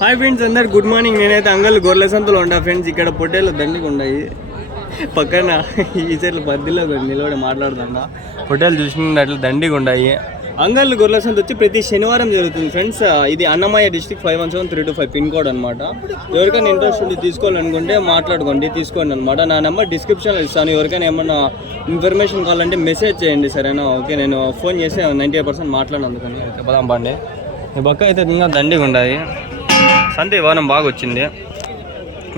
Hi friends అందరు good morning నేనైతే అంగల్ గొర్రెల సంతలో ఉంటా ఫ్రెండ్స్ ఇక్కడ పొట్టేలు దండిగా ఉన్నాయి పక్కన ఈ సైడ్ బద్దీలో నిలబడి మాట్లాడుతుందా పొట్టేలు చూసినట్లు దండిగా ఉన్నాయి అంగల్ గొర్రెల సంత వచ్చి ప్రతి శనివారం జరుగుతుంది ఫ్రెండ్స్ ఇది Annamayya district five one seven three two five pin code అనమాట ఎవరికైనా ఇంట్రెస్ట్ ఉండి తీసుకోవాలనుకుంటే మాట్లాడుకోండి తీసుకోండి అనమాట నా నెంబర్ డిస్క్రిప్షన్లో ఇస్తాను. ఎవరికైనా ఏమన్నా ఇన్ఫర్మేషన్ కావాలంటే మెసేజ్ చేయండి సరేనా? ఓకే నేను ఫోన్ చేసి నైంటీ ఎయిట్ పర్సెంట్ మాట్లాడినందుకని అయితే పదాం పండి ఈ బక్క అయితే ఇంకా దండిగా ఉండాలి సంతే వారం బాగా వచ్చింది.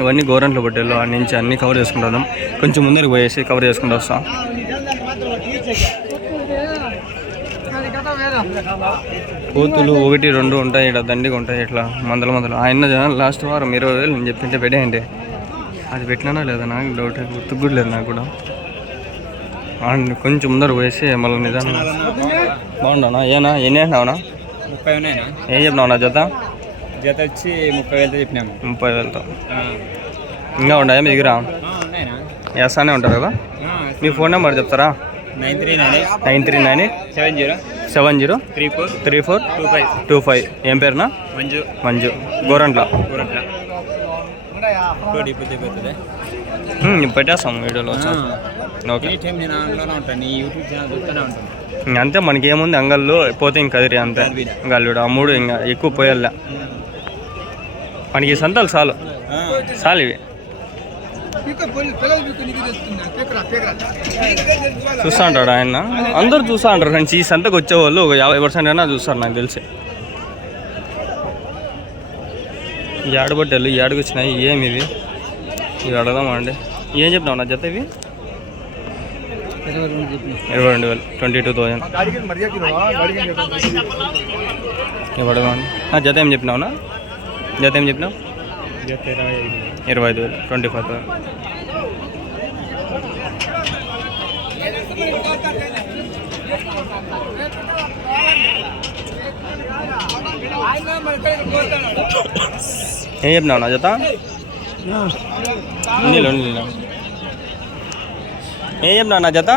ఇవన్నీ గోరంట్ల పొట్టేలు ఆ నుంచి అన్ని కవర్ చేసుకుంటాం కొంచెం ముందరికి పోయేసి కవర్ చేసుకుంటూ వస్తాం. కోతులు ఒకటి రెండు ఉంటాయి ఇట్లా దండిగా ఉంటాయి ఇట్లా మందల మందలు. ఆయన లాస్ట్ వారం ఇరవై వేలు నేను చెప్పింటే పెట్టేయండి. అది పెట్టినానా లేదా నాకు డౌట్ గుర్తుకు కూడా లేదు నాకు కూడా. కొంచెం ముందర పోయేసి మళ్ళీ నిదానం బాగుండవునా ఏనా? ఎన్ని అంటున్నావునా? ముప్పై ఏం చెప్పినావు నా జత? జత వచ్చి ముప్పై వేలతో చెప్పినాము. ముప్పై వేలతో ఇంకా ఉన్నాయా మీ దగ్గర? ఉన్నాయినా వేస్తానే ఉంటారు కదా? మీ ఫోన్ నెంబర్ చెప్తారా? Nine three nine nine three nine seven zero. Seven zero. Three four. Three four. Two five. Two five. ఏం పేరునా? మంజు. మంజు. గోరంట్ల. పెట్టేస్తాం వీడియోలో ఓకే. ఎనీ టైం నేను ఆన్లోనే ఉంటాను. నీ యూట్యూబ్ ఛానల్ చూస్తూనే ఉంటాను. ఇంక అంతే మనకి ఏముంది అంగళ్ళు పోతే ఇంక కదిరి అంతే. గల్లుడు ఆ మూడు ఇంకా ఎక్కువ పోయాల మనకి ఈ చాలు. చాలు ఇవి. చూస్తా ఉంటాడు ఆయన. అందరూ చూస్తా ఉంటారు ఫ్రెండ్స్ ఈ సంతకు వచ్చేవాళ్ళు ఒక యాభై పర్సెంట్ అయినా చూస్తారు నాకు తెలిసి. ఈ ఆడబట్టలు ఈ వచ్చినాయి ఏమి ఇవి? ఇవి అడగదామండి ఏం చెప్పినావు నా జత ఇవి? ఇరవై రెండు వేలు ట్వంటీ టూ థౌజండ్. ఇవ్వడదామని నా జత ఏం చెప్పినావునా జత ఏం చెప్పినావు? ఇరవై ఐదు. ఇరవై ఐదు వేలు. Twenty five thousand. ఏం చెప్పినావు నా జత? నీళ్ళు నీళ్ళు ఏం చెప్పినావు నా జత?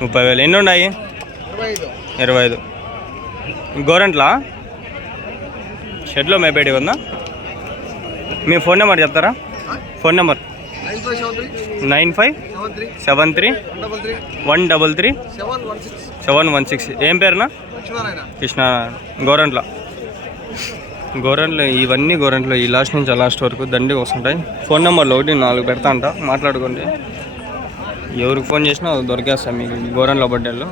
ముప్పై వేలు ఎన్ని ఉన్నాయి? ఇరవై ఐదు. గోరంట్లా? షెడ్లో మేపేటి ఉందా? మీ ఫోన్ నెంబర్ చెప్తారా? Phone number? Nine five seven three one double three seven one six. ఏం పేరునా? కృష్ణ గోరంట్ల. గోరంట్లు ఇవన్నీ గోరంట్లు ఈ లాస్ట్ నుంచి ఆ లాస్ట్ వరకు దండిగా వస్తుంటాయి. ఫోన్ నెంబర్లు ఒకటి నాలుగు పెడతా అంట మాట్లాడుకోండి. ఎవరికి ఫోన్ చేసినా అది మీకు గోరంట్ల బడ్డేళ్ళు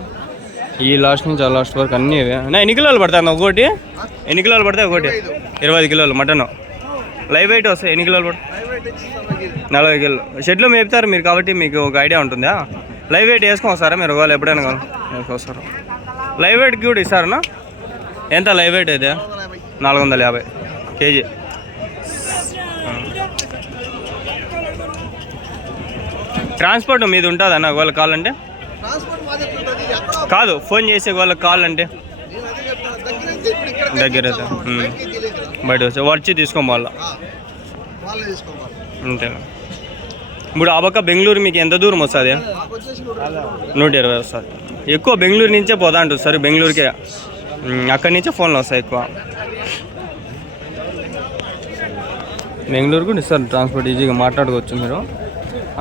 ఈ లాస్ట్ నుంచి ఆ లాస్ట్ వరకు అన్నీ ఇవే. ఎన్ని కిలోలు పడతాయి ఒకటి? ఎన్ని కిలోలు పడతాయి ఒకటి? ఇరవై కిలోలు మటన్. లైవ్ వెయిట్ వస్తాయి ఎన్ని కిలోలు పడతాయి? నలభై కిలోలు. షెడ్లో మేపుతారు మీరు కాబట్టి మీకు ఒక ఐడియా ఉంటుందా? లైవ్ వెయిట్ వేసుకొని వస్తారా మీరు ఒకవేళ ఎప్పుడైనా కావాలి? వస్తారు? లైవ్ వెయిట్ కూడా ఇస్తారనా ఎంత లైవ్ వెయిట్ అయితే? నాలుగు వందల యాభై. కేజీ. ట్రాన్స్పోర్ట్ మీద ఉంటుంది అన్న ఒకవేళ కావాలంటే? కాదు ఫోన్ చేసే వాళ్ళకి కావాలంటే దగ్గర అయితే ఉమ్. బయట వచ్చి వచ్చి తీసుకోవాలి. అంతేనా ఇప్పుడు ఆ పక్క బెంగళూరు మీకు ఎంత దూరం వస్తుంది? నూట ఇరవై వస్తుంది. ఎక్కువ బెంగళూరు నుంచే పోతా అంటుంది సరే బెంగళూరుకే. అక్కడి నుంచే ఫోన్లు వస్తాయి ఎక్కువ. బెంగళూరు కూడా ఇస్తారు ట్రాన్స్పోర్ట్ ఈజీగా మాట్లాడుకోవచ్చు మీరు.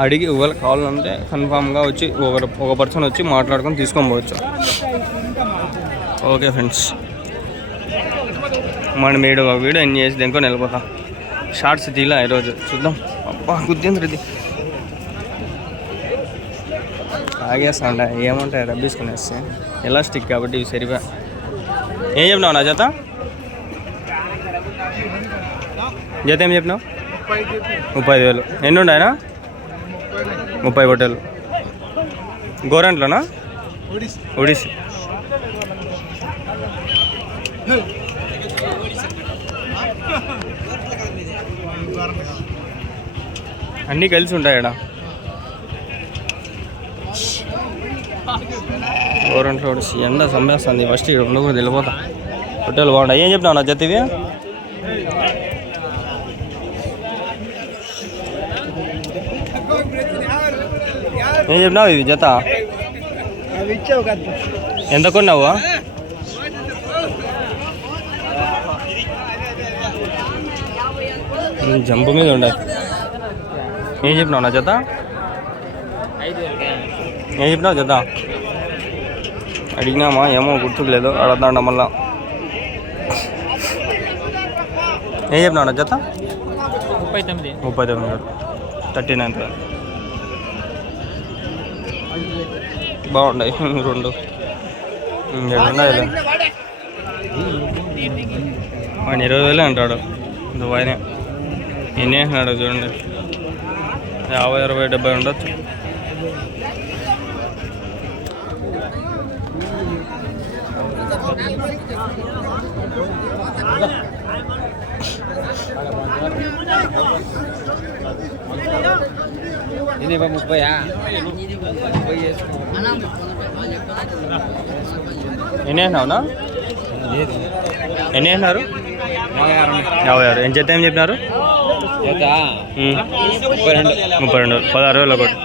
అడిగి ఒకవేళ కావాలంటే కన్ఫామ్గా వచ్చి ఒక ఒక పర్సన్ వచ్చి మాట్లాడుకొని తీసుకొని పోవచ్చు. Okay friends. మనం వీడియో ఒక వీడియో ఎన్ని చేసి దేనికో వెళ్ళిపోతాం షార్ట్స్ తీలా ఈరోజు. చూద్దాం. అబ్బా గుద్దింది ఇది ఆగేస్తాండ ఏముంటాయి? రబ్బీసుకునేస్తే. ఎలాస్టిక్ కాబట్టి ఇవి సరిగా ఏం చెప్పినావు నా జత? జత ఏం చెప్పినావు? ముప్పై ఐదు వేలు. ఎన్ని ఉన్నాయనా ముప్పై హోటల్. గోరంట్లోనా? ఒడిసి అన్నీ కలిసి ఉంటాయి ఇక్కడ గోరంట్లో ఒడిస్సీ. ఎండ సంపేస్తుంది. ఫస్ట్ ఇక్కడ ఉండకూడదు వెళ్ళిపోతా. హోటల్ బాగుంటాయి. ఏం చెప్తావు నా జత ఏం చెప్పినావు? ఇవి జత? ఎంత కొన్నావు? జంపు మీద ఉండే. ఏం చెప్పినావు నా జత? ఏం చెప్పినావు జత? అడిగినామా? ఏమో గుర్తులేదు అడతాండ మళ్ళా. ఏం చెప్పినావు నా జత? ముప్పై తొమ్మిది. ముప్పై తొమ్మిది. థర్టీ నైన్త్ బాగున్నాయి రెండు ఇంకేడు ఉన్నాయి ఆయన ఇరవై వేలు అంటాడు దుబాయ్నే ఎన్ని అంటున్నాడు చూడండి యాభై అరవై డెబ్బై ఉండొచ్చు ఇది ముప్పయా? ఎన్ని అంటున్నావునా లేదు ఎన్ని అంటున్నారు యాభై ఆరు. ఏం చేద్దాం చెప్పినారు. ముప్పై రెండు. ముప్పై రెండు. పదహారు వేలు ఒకటి?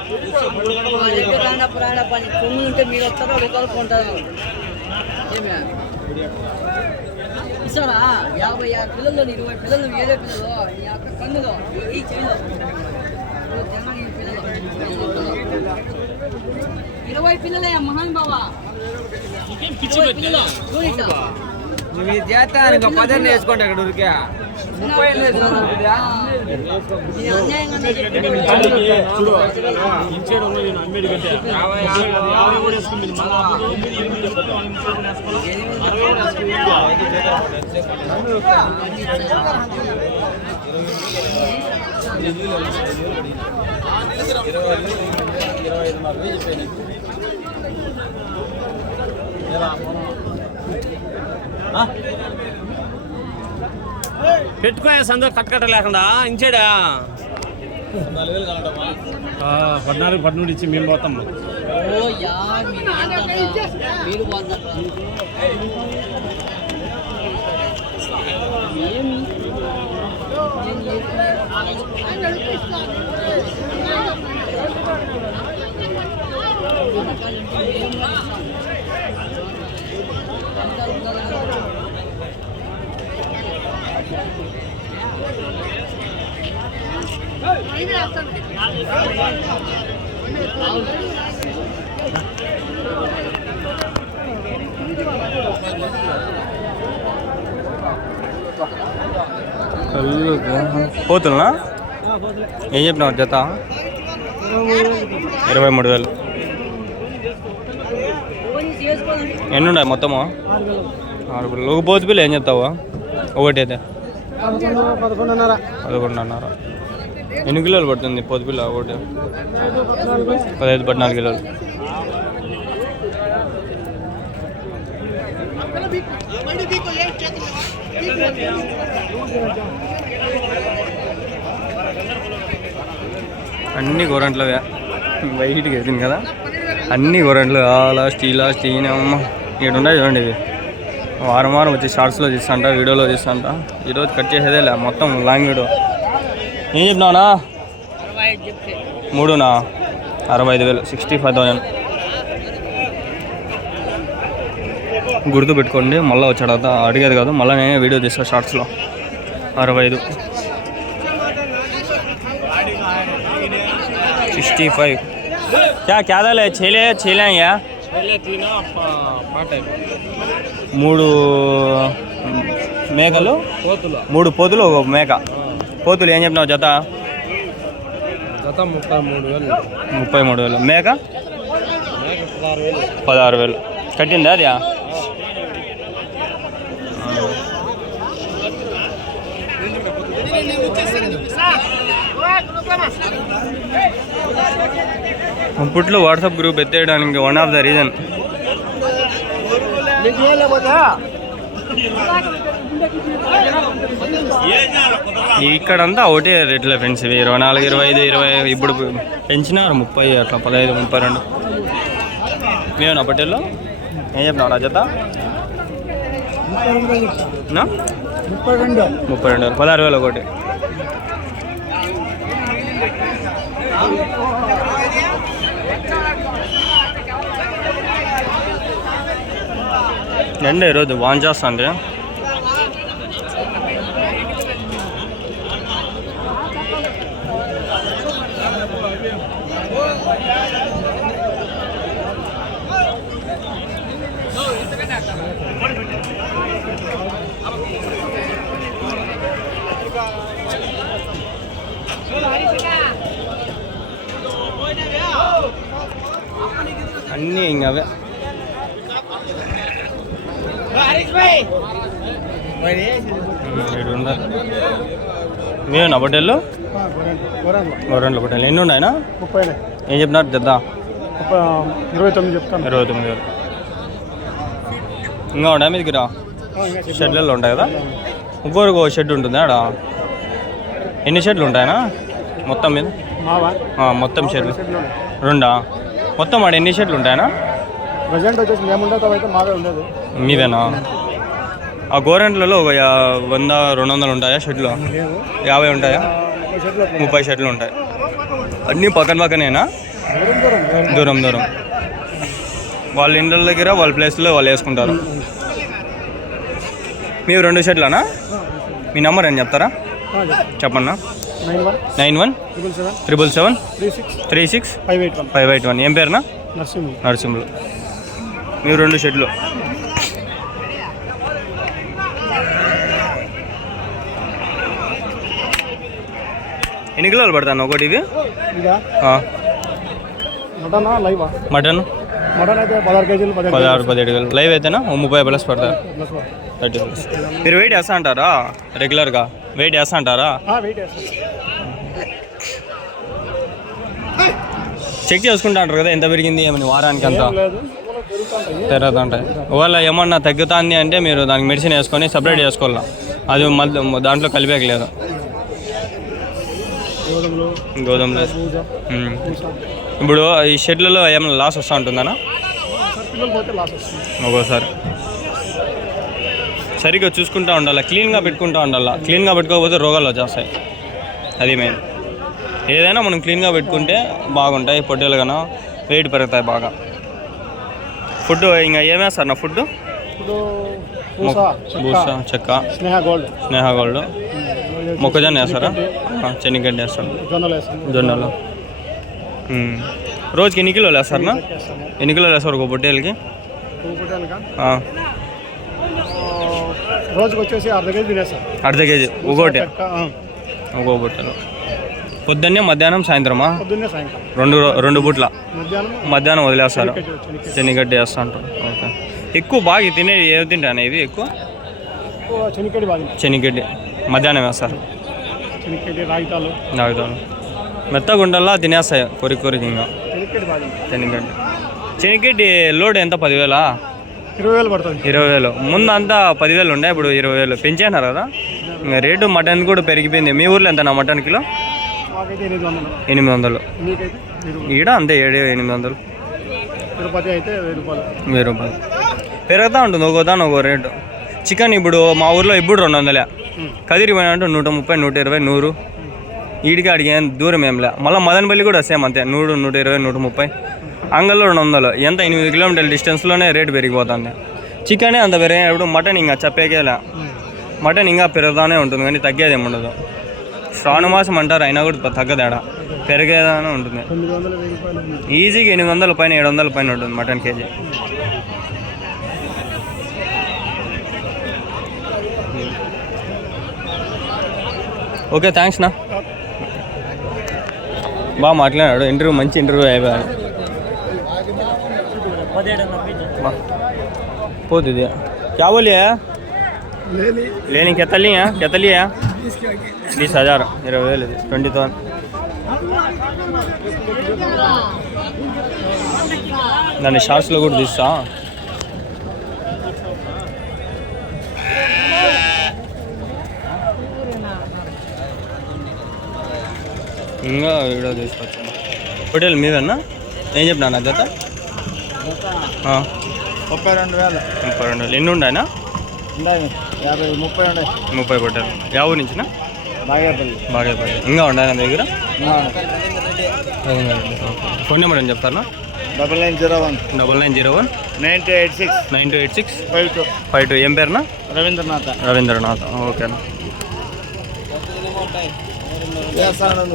ఇస్తారా? యాభై ఆరు పిల్లలు ఇరవై పిల్లలు ఏడే పిల్లలు. నీ అక్క కన్నులో ఈ చేయిలో. ఇరవై పిల్లలే మహాన్ బాబా. నువ్వు ఇది చేస్తాను ఇంకా పదిహేను వేసుకోండి అక్కడ ఉరికే. ముప్పై ఏళ్ళు కదా. నీ పెట్టుకునే కట్టకట్ట లేకుండా ఇంచాడా పద్నాలుగు పద్మూడు ఇచ్చి మేము పోతాం ఓ యా మీరు ఏంటన్నా? మీరు పోతారా ఏం ఏం పోతున్నా ఏం చెప్పినావు జత ఇరవై మూడు వేలు. ఎన్ని ఉన్నాయి మొత్తము? ఆరు పిల్లలు ఒక పోతు పిల్ల ఏం చెప్తావా? ఒకటి అయితే పదకొండున్నర. ఎన్ని కిలోలు పడుతుంది పోతు పిల్ల ఒకటి? పదహైదు పద్నాలుగు కిలోలు. అన్ని గోరంట్లవే. వైట్గా వేసింది కదా. అన్ని గోరంట్లు అలా స్టీలా స్టీన్ అమ్మ. ఇక్కడ ఉన్నాయి చూడండి ఇవి. వారం వారం వచ్చి షార్ట్స్లో తీస్తాంట వీడియోలో తీస్తాంట ఈరోజు కట్ చేసేదే లే మొత్తం లాంగ్ వీడియో ఏం చెప్పినావునా మూడునా? అరవై ఐదు వేలు సిక్స్టీ ఫైవ్ థౌజండ్ గుర్తు పెట్టుకోండి మళ్ళీ వచ్చాడు అడిగేది కాదు మళ్ళీ నేనే వీడియో తీస్తాను షార్ట్స్లో అరవై ఐదు. సిక్స్టీ ఫైవ్ క్యా క్యాదాలే చేయలే చేయలేయ్యా మూడు మేకలు? మూడు పోతులు ఒక మేక. పోతులు ఏం చెప్పినావు జత? గత ముప్పై మూడు వేలు. ముప్పై మూడు వేలు. మేక? మేక పదహారు వేలు. పదహారు వేలు. కట్టిందా అది? అప్పట్లో వాట్సాప్ గ్రూప్ ఎత్తేయడానికి వన్ ఆఫ్ ద రీజన్ ఇక్కడంతా ఒకటే రేట్లే ఫ్రెండ్స్ ఇవి ఇరవై నాలుగు ఇరవై ఐదు ఇరవై ఇప్పుడు పెంచినారు ముప్పై అట్లా పదహైదు ముప్పై రెండు. మేము నా ఏం చెప్పినావు నా జత? నా? ముప్పై రెండు పదహారు వేలు ఒకటి. ఎండ ఈరోజు వాన్ అండి. అన్నీ ఇంకా అవే. మేమేనా పొట్టేళ్ళు గొర్రెంట్ల పొట్టేళ్ళు ఎన్ని ఉన్నాయనా? ముప్పై ఏం చెప్పినారు తెద్దా ఇరవై తొమ్మిది చెప్తాను ఇరవై తొమ్మిది వేలు ఇంకా ఉంటాయి మీ దగ్గర షెడ్లలో ఉంటాయి కదా. ఒక్కొరికి ఒక షెడ్ ఉంటుంది ఆడ? ఎన్ని షెడ్లు ఉంటాయనా? మొత్తం మీద? మొత్తం షెడ్లు. రెండా? మొత్తం ఆడ ఎన్ని షెడ్లు ఉంటాయనా? ప్రజెంట్ వచ్చేసి మేము ఉండేది అయితే మావే ఉండేది. మీవేనా ఆ గోరెంట్లలో ఒక వంద రెండు వందలు ఉంటాయా లేవు యాభై ఉంటాయా? ముప్పై షెడ్లు ఉంటాయి. అన్నీ పక్కన పక్కనేనా? దూరం దూరం. వాళ్ళ ఇండ్ల దగ్గర వాళ్ళ ప్లేస్లో వాళ్ళు వేసుకుంటారు. మీరు రెండు షెడ్లనా మీ నెంబర్ అని చెప్తారా? చెప్పన్నా? Nine one triple seven three six five eight one. Five eight one. ఏం పేరునా? నరసింహులు. మీరు రెండు షెడ్లు. ఎన్ని కిలోలు పడతాను ఒకటి ఇవి? మటనా పదహారు కేజీలు పదిహేడు వేలు లైవ్ అయితేనా? ముప్పై ప్లస్ పడతారు. థర్టీ ప్లస్ మీరు వెయిట్ వేస్తా అంటారా? రెగ్యులర్గా? వెయిట్ వేస్తా అంటారా? చెక్ చేసుకుంటా అంటారు కదా ఎంత పెరిగింది ఏమని వారానికి అంతా? పెరుగుతుంటాయి ఒకవేళ ఏమన్నా తగ్గుతుంది అంటే మీరు దానికి మెడిసిన్ వేసుకొని సపరేట్ చేసుకోవాలి? అది మళ్ళీ దాంట్లో కలిపేయలేదు గోధుమలు. ఇప్పుడు ఈ షెడ్లలో ఏమైనా లాస్ వస్తూ ఉంటుందనా? ఒక్కోసారి. సరిగ్గా చూసుకుంటూ ఉండాలి క్లీన్గా పెట్టుకుంటూ ఉండాలి? క్లీన్గా పెట్టుకోకపోతే రోగాలు వచ్చేస్తాయి. అది మెయిన్ ఏదైనా మనం క్లీన్గా పెట్టుకుంటే బాగుంటాయి పొట్టేలు కన్నా వెయిట్ పెరుగుతాయి బాగా. ఫుడ్ ఇంకా ఏమేస్తారు నా ఫుడ్ బూస చెక్క. స్నేహ గోల్డ్. స్నేహ గోల్డ్. మొక్కజొన్న వేస్తారా? ఆ, శనగడ్డ వేస్తారు? జొన్నలు. రోజుకి ఎన్ని కిలోలు వేస్తారు ఎన్ని కిలోలు వేస్తారు ఒక పొట్టేలకి? రోజుకి వచ్చేసి అర్ధ కేజీ తినేస్తాం. అర్ధ కేజీ ఆ, ఒక్కో బుట్టలు పొద్దున్నే మధ్యాహ్నం సాయంత్రమా? పొద్దున్నే సాయంకాలం రెండు రెండు బుట్ల మధ్యాహ్నం మధ్యాహ్నం వదిలేస్తారు. శనిగడ్డ వేస్తా అంటారు ఓకే. ఎక్కువ బాగా తినే ఏవి తింటాను ఇవి ఎక్కువ? చెనిక్కడి బాగా శనిగడ్డి మధ్యాహ్నం వేస్తారు. రాగితాలు నాగుతాను మెత్తగా ఉండాలా తినేస్తాయి కొరికి కొరికి ఇంకా. శనిగడ్డి లోడ్ ఎంత? పదివేలా? ఇరవై వేలు పడుతుంది. ఇరవై వేలు. ముందు అంతా పదివేలు ఉండే ఇప్పుడు ఇరవై వేలు పెంచేసినారు కదా. ఇంకా రేటు మటన్ కూడా పెరిగిపోయింది. మీ ఊర్లో ఎంత నా మటన్ కిలో? ఎనిమిది వందలు. ఈడ అంతే ఏడు ఎనిమిది వందలు. తిరుపతి అయితే వెయ్యి రూపాయలు. వెయ్యి రూపాయలు. పెరుగుతూ ఉంటుంది ఒక్కో దాని ఒక్కో రేటు. చికెన్ ఇప్పుడు మా ఊర్లో ఇప్పుడు రెండు వందలే. కదిరి నూట ముప్పై నూట ఇరవై నూరు. ఈడికి అడిగి దూరం ఏంలే మళ్ళీ మదనపల్లి కూడా సేమ్ అంతే నూరు నూట ఇరవై నూట ముప్పై. అంగల్లో రెండు వందలు ఎంత ఎనిమిది కిలోమీటర్ల డిస్టెన్స్లోనే రేటు పెరిగిపోతుంది. చికెనే అంత పెరిగినప్పుడు మటన్ ఇంకా చెప్పేకేలా. మటన్ ఇంకా పెరుగుతానే ఉంటుంది కానీ తగ్గేది ఏమి ఉండదు. శ్రావణ మాసం అంటారు అయినా కూడా తగ్గదేడా. పెరిగేదానే ఉంటుంది. ఈజీగా ఎనిమిది వందల పైన ఏడు వందల పైన ఉంటుంది మటన్ కేజీ. ఓకే థ్యాంక్స్ నా. బాగా మాట్లాడాడు. ఇంటర్వ్యూ మంచి ఇంటర్వ్యూ అయిపోయాడు. బా. పోతు ఇది क्या बोलिए लेने कितना लिए हैं कितना लिए हैं बीस हजार ఇరవై వేలు ఇది ట్వంటీ థౌసండ్ దాన్ని షార్ట్స్లో కూడా తీస్తా ఇంకా వీడియో తీసుకొచ్చాను హోటల్ మీదన్నా ఏం చెప్పినా నా జత ఆ, ముప్పై రెండు వేలు. ముప్పై రెండు వేలు. ఎన్ని ఉన్నాయనా ఉన్నాయి యాభై ముప్పై ఉన్నాయి ముప్పై పొట్టేలు యా ఊరు నుంచినా బాగేపల్లి బాగా పడి ఇంకా ఉన్నాయి నా దగ్గర? ఫోన్ నెంబర్ ఏం చెప్తారా double nine zero one. Double nine zero one. Nine two eight six. Nine two eight six. Five two. Five two. ఏం పేరునా రవీంద్రనాథ్. రవీంద్రనాథ్. ఓకేనా